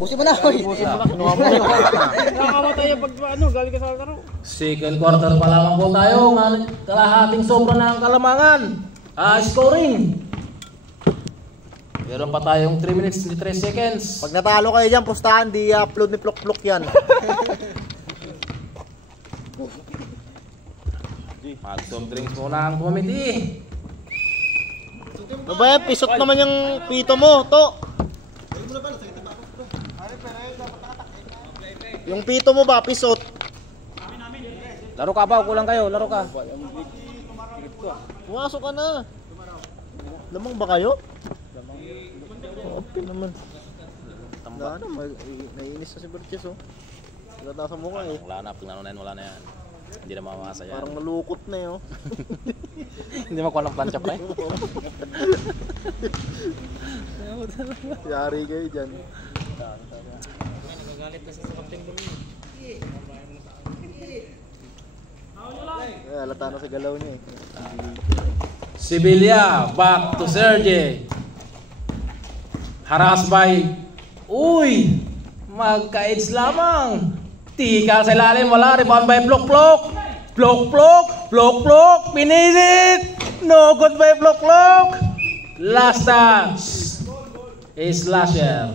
Busin mo na, oy. Busin mo na, kinuha mo na. Nakakamatay yung pag galing ka sa laro. Second quarter pa lamang po tayo. Kalahating sobra na ang Kalamangan. Scoring. Meron pa tayong 3 minutes and 3 seconds. Pag natalo kayo dyan, pustahan, di upload ni Plok-Plok yan. Mag-soft drinks muna ang committee. Babaya, pisot naman yung pito mo, to. Yung pito mo ba, pisot? Laro ka ba? Kulang kayo, laro ka. Pumasok ka na. Lamang ba kayo? Okay naman. Wala na, naiinis na si Berches, oh. Nagata sa mukha eh. Wala na, pag nanunayin wala na yan. Hindi na mamamasa yan. Parang malukot na eh, oh. Hindi makuha ng plancha pa eh. Yari kayo dyan. Nagagalit na sa Captain Bumi. Halata na sa galaw niya eh. Sibilia, back to Sergey. Haras by, uy, magka-aids lamang. Tikal sa ilalim, wala, rebound by Plok-Plok. Plok-Plok, pinilit. No good by Plok-Plok. Last touch is Slasher.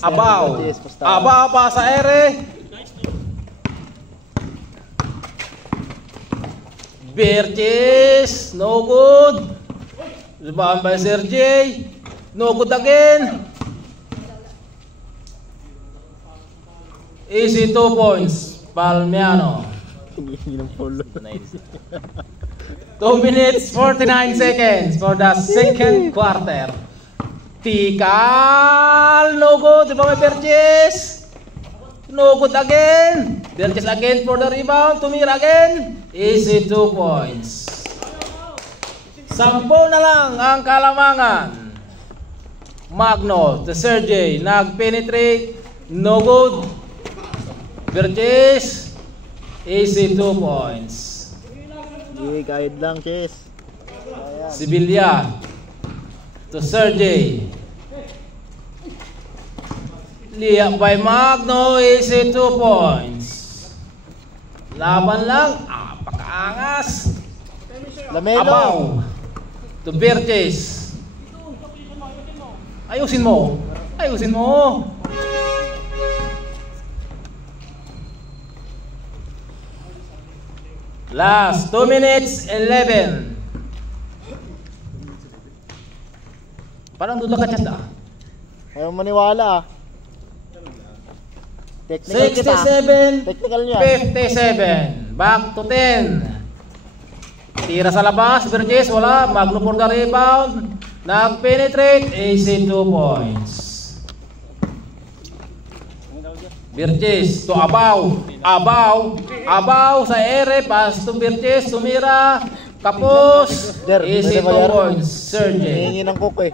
Abaw, abaw pa sa ere. Berches, no good. Rebound by Sergey. No good again. Easy 2 points. Palmiano. 2 minutes 49 seconds for the second quarter. Tikal, no good. Rebound by Berches. No good again. Berches again for the rebound. Tumira again. Easy 2 points. 10 na lang ang Kalamangan. Magno to Sergey. Nag-penetrate. No good. Berches. Easy 2 points. Sige, kahit lang, Chess. Sibilia to Sergey. Liyak by Magno. Easy 2 points. Laban lang. Pakaangas. Lamelo. Abaw to Berches. Ayusin mo. Ayusin mo. Last 2 minutes 11. Parang duda ka chat ah. Ayaw maniwala ah. Technical kita. 67, Technical niya. 57. Back to 10. Tira sa labas, Berches, wala. Magno for the rebound. Nag-penetrate, AC 2 points. Berches to Abaw. Abaw sa ere. Pass to Berches, tumira. Kapos, AC 2 points. Sergey. Hihingi ng cook eh.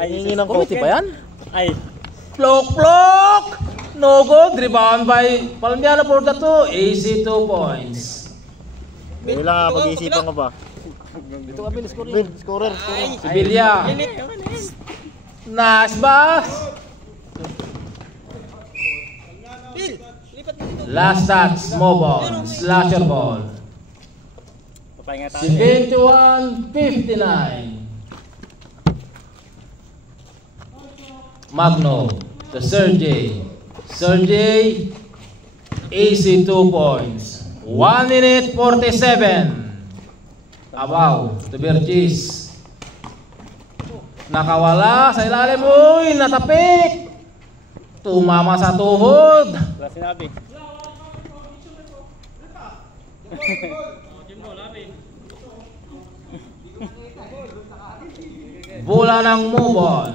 Hihingi ng cook. Committee ba yan? Ay. Plok! No good. Rebound by Palmiano for the 2. AC 2 points. Wala, pag-iisipan ka ba? Dito ka, Bill. Scoring. Bill, scorer. Sibilia. Nice pass. Last touch. Small ball. Slasher ball. 71-59. Magno to Sergey. Sergey. AC 2 points. 1 minute 47. Abaw to Berches. Nakawala sa ilalim. Uy, natapik. Tumama sa tuhod. Wala sinabi. Bola ng move on.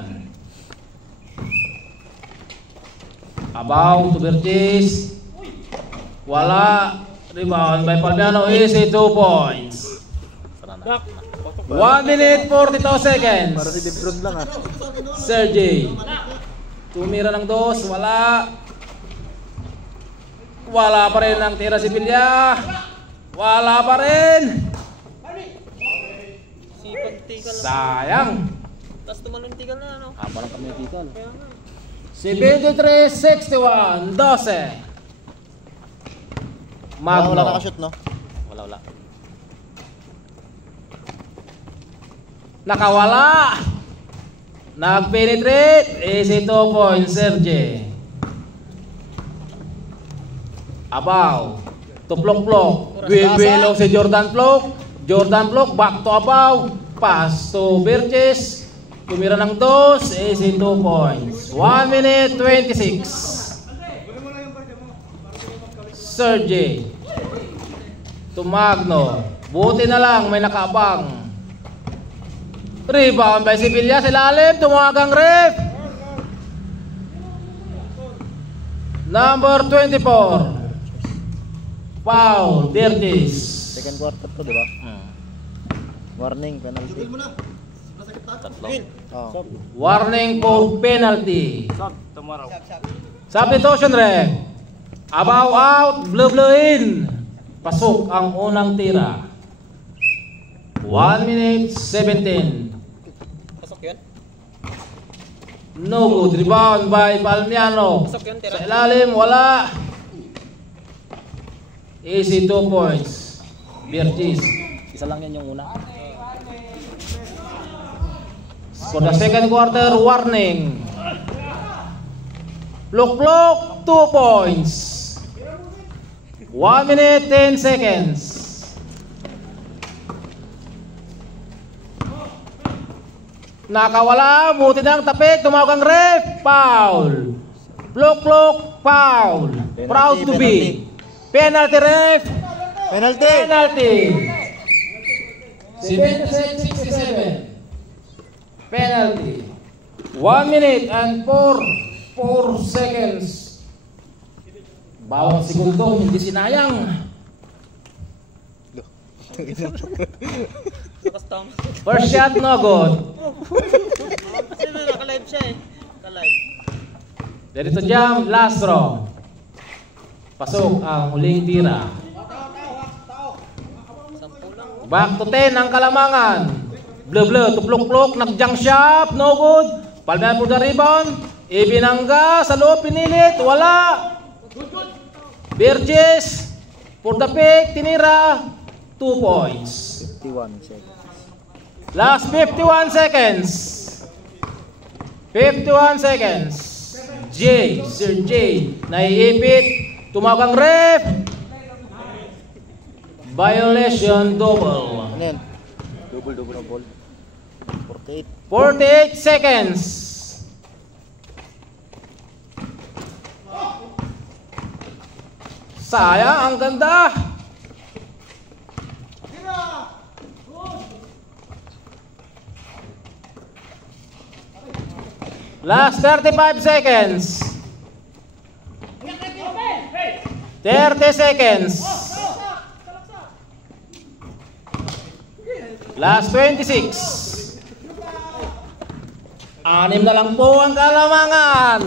Abaw to Berches. Wala. Rebound by Palmiano. Easy 2 points. 1 minute 42 seconds. Para si Lebron lang ah. Sergey. Tumira ng dos. Wala. Wala pa rin ang tira si Sibilia. Wala pa rin. Sayang. Tapos tumanuntikan na, ano? Haba lang kami dito. Kaya nga. 73-61, 12. Magno. Wala nakashoot, no? Wala. Nakawala. Nag-penetrate. Easy 2 points, Serge. Abaw. To Plok. Gwilong si Jordan Plok. Jordan Plok, back to Abaw. Pass to Birches. Tumira ng 2. Easy 2 points. 1 minute 26. Serge. To Magno. Buti na lang may nakaabang. Rebound by Sevilla sa ilalim. Tumagang ref. Number 24. Foul. Dirties. Second quarter to, di ba? Warning, penalty. Tatlo. Oh. Warning for penalty. Stop, tomorrow. Substitution ref. Abaw out. Blue in. Pasok ang unang tira. 1 minute 17. Pasok yun? No good. Rebound by Palmiano. Pasok yun, tira. Sa ilalim, wala. Easy 2 points. Birchis. Isa lang yan yung una. For the second quarter, warning. Plok, 2 points. 1 minute 10 seconds. Nakawala, buti ng tapik, tumawag ang ref, foul. Plok, foul. Penalty, Proud to be. Penalty ref. Penalty! Penalty. 76-67. Penalty. 1 minute and 4 seconds. Bawat segundo hindi sinayang. Custom. First shot no good. Kasi naka-live siya eh. Naka-live. Dito jam, last draw. Pasok ang huling tira. 10 lang. Back to 10 ang Kalamangan. Blue, tuplok-plok, nag-junk shot, no good. Palmian for the rebound. Ibinangga, sa loob, pinilit, wala. Birches, for the pick, tinira, 2 points. 51 seconds. Last 51 seconds. 51 seconds. Sir J, naiipit, tumagang ref. Violation double. Ano yan? Double. 48. 48 seconds. Sayang, ang ganda. Last 35 seconds. 30 seconds. Last 26. 6 na lang po ang Kalamangan.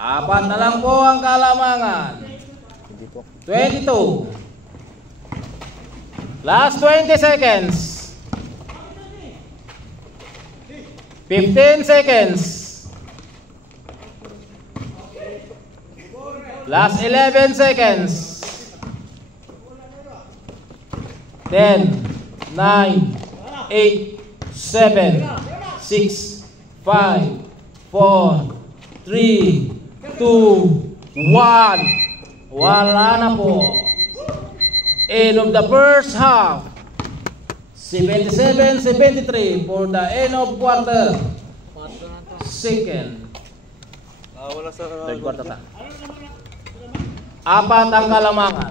Apat na lang po ang Kalamangan. Hindi po. 22. Last 20 seconds. 15 seconds. Last 11 seconds. 10, 9, 8, 7, 6, 5, 4, 3, 2, 1. Wala na po. End of the first half. 77-73 for the end of quarter. Second. Wala sa... Third quarter ta. Apat ang Kalamangan.